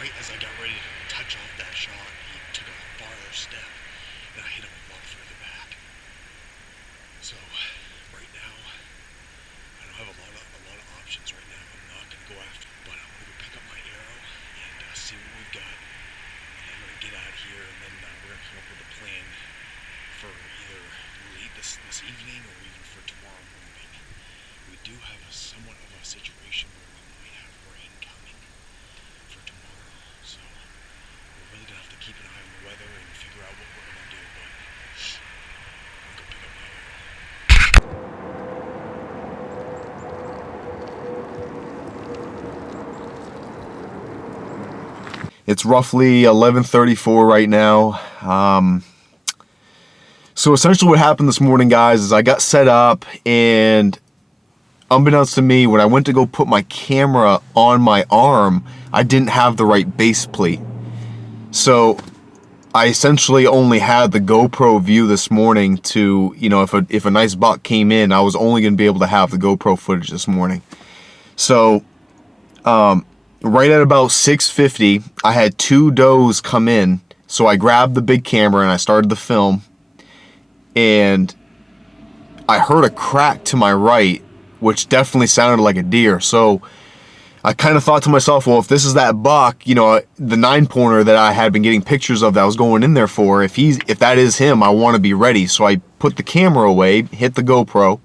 right as I got ready to touch off that shot, he took a farther step, and I hit him a lot further back. So right now, I don't have a lot of options right now. I'm not gonna go after him, but I want to go pick up my arrow and see what we've got. And I'm gonna get out of here, and then we're gonna come up with a plan for either late this evening or even for tomorrow morning. We do have somewhat of a situation where we might have rain coming for tomorrow, so we're really gonna have to keep an eye on the weather and figure out what we're gonna do. But I'm gonna go pick up my arrow. It's roughly 11:34 right now. So essentially what happened this morning, guys, is I got set up, and unbeknownst to me, when I went to go put my camera on my arm, I didn't have the right base plate. So I essentially only had the GoPro view this morning to, if a nice buck came in, I was only going to be able to have the GoPro footage this morning. So right at about 6:50, I had 2 does come in. So I grabbed the big camera and I started the film. And I heard a crack to my right, which definitely sounded like a deer. So I kind of thought to myself, well, if this is that buck, the 9-pointer that I had been getting pictures of that I was going in there for, if that is him, I want to be ready. So I put the camera away, hit the GoPro,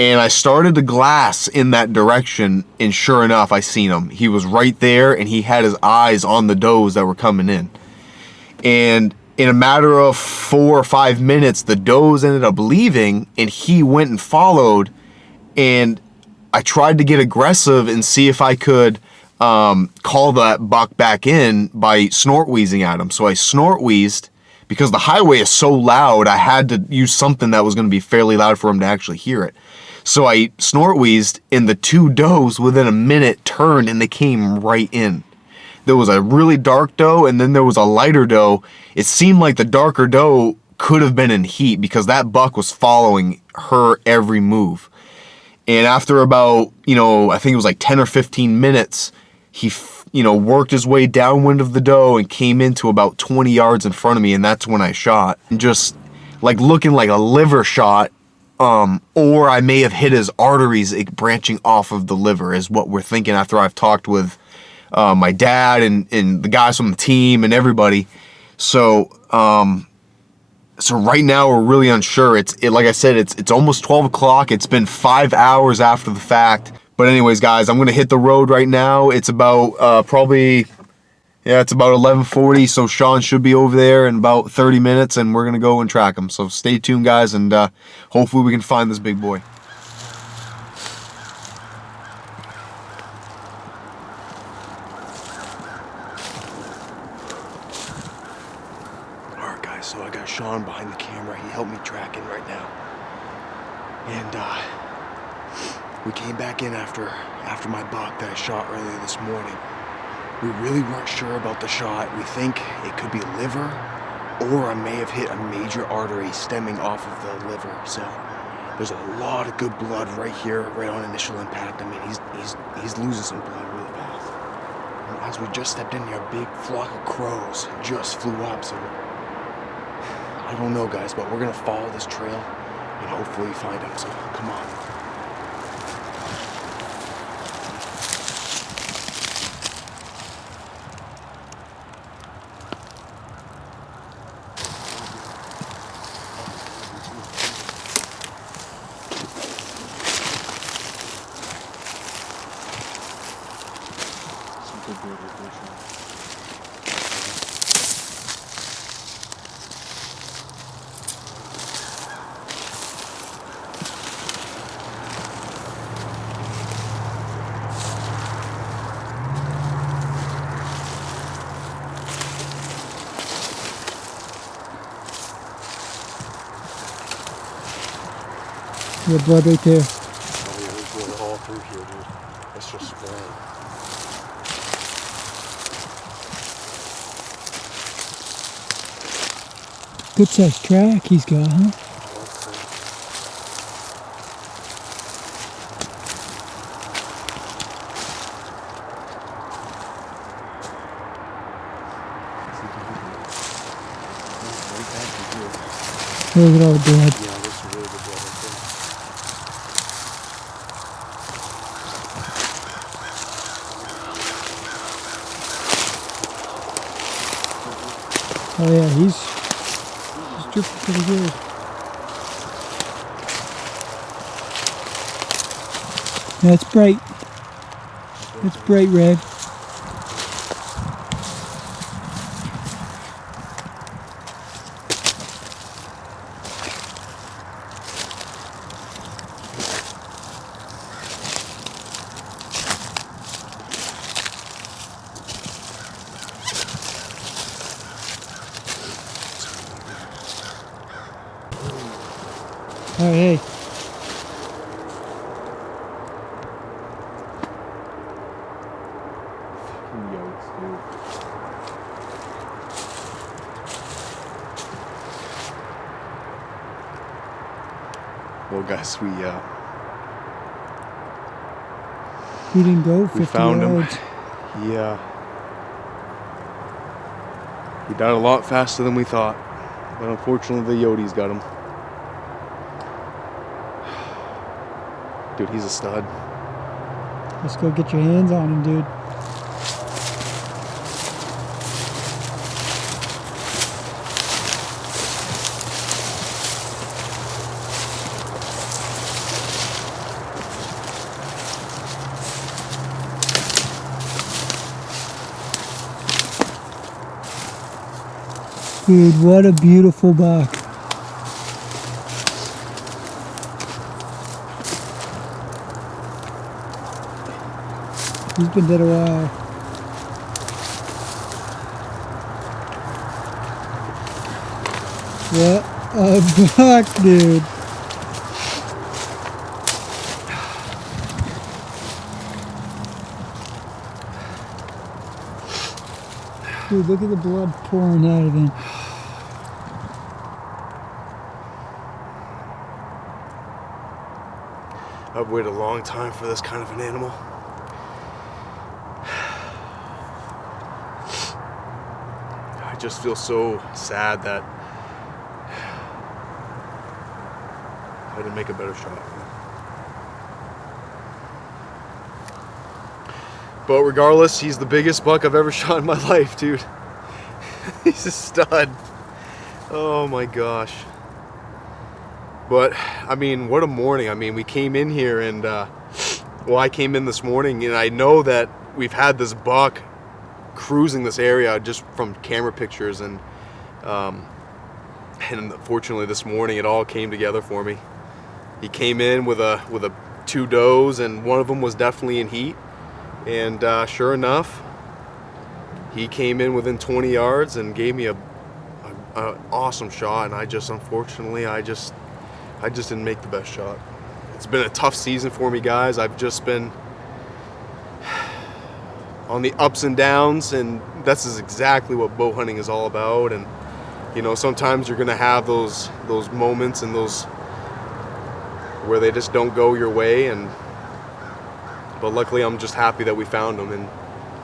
and I started to glass in that direction, and sure enough, I seen him. He was right there, and he had his eyes on the does that were coming in. And in a matter of 4 or 5 minutes, the does ended up leaving, and he went and followed, and I tried to get aggressive and see if I could call that buck back in by snort wheezing at him. So I snort wheezed. Because the highway is so loud, I had to use something that was going to be fairly loud for him to actually hear it. So I snort wheezed, and the 2 does within a minute turned, and they came right in. There was a really dark doe, and then there was a lighter doe. It seemed like the darker doe could have been in heat because that buck was following her every move. And after about, I think it was like 10 or 15 minutes, he, worked his way downwind of the doe and came into about 20 yards in front of me, and that's when I shot. And just like looking like a liver shot, or I may have hit his arteries branching off of the liver is what we're thinking after I've talked with my dad and the guys from the team and everybody. So right now we're really unsure. Like I said, it's almost 12 o'clock. It's been 5 hours after the fact. But anyways, guys, I'm going to hit the road right now. It's about it's about 11:40. So Sean should be over there in about 30 minutes, and we're going to go and track him. So stay tuned, guys, and hopefully we can find this big boy. So I got Sean behind the camera. He helped me track in right now. And we came back in after my buck that I shot earlier this morning. We really weren't sure about the shot. We think it could be liver, or I may have hit a major artery stemming off of the liver. So there's a lot of good blood right here, right on initial impact. I mean, he's losing some blood really fast. And as we just stepped in here, a big flock of crows just flew up. So I don't know, guys, but we're going to follow this trail and hopefully find him, so come on. Some good bird rotation. Your blood right there. Oh, yeah, there's blood all through here, dude. It's just spraying. Good sized track he's got, huh? Look at all the blood. Yeah, there's some really good blood right there. Oh yeah, he's dripping pretty good. Yeah, it's bright. It's bright red. All right, hey. Yikes, dude. Well, guys, we didn't go 50 found yards. him. He died a lot faster than we thought, but unfortunately the Yotes got him. Dude, he's a stud. Let's go get your hands on him, dude. Dude, what a beautiful buck. He's been dead a while. What a buck, dude. Dude, look at the blood pouring out of him. I've waited a long time for this kind of an animal. I just feel so sad that I didn't make a better shot. But regardless, he's the biggest buck I've ever shot in my life, dude. He's a stud. Oh my gosh. But, I mean, what a morning. I mean, we came in here and, well, I came in this morning and I know that we've had this buck cruising this area just from camera pictures, and unfortunately this morning it all came together for me. He came in with a two does, and one of them was definitely in heat, and sure enough, he came in within 20 yards and gave me a awesome shot, and I just didn't make the best shot. It's been a tough season for me, guys. I've just been on the ups and downs, and this is exactly what bow hunting is all about. And you know, sometimes you're gonna have those moments and those where they just don't go your way, but luckily I'm just happy that we found him, and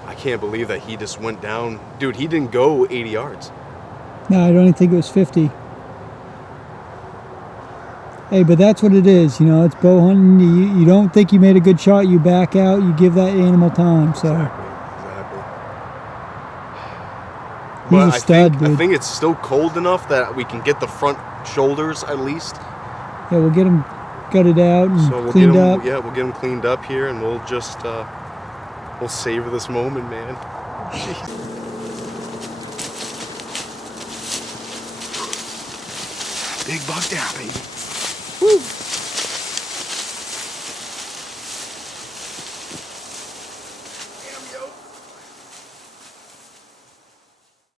I can't believe that he just went down. Dude, he didn't go 80 yards. No, I don't even think it was 50. Hey, but that's what it is, you know, it's bow hunting. You don't think you made a good shot, you back out, you give that animal time, so. Exactly. He's But a stud, dude. I think it's still cold enough that we can get the front shoulders at least. Yeah, we'll get him gutted out and So we'll cleaned up. Yeah, we'll get him cleaned up here, and we'll just, we'll savor this moment, man. Jeez. Big buck down, baby.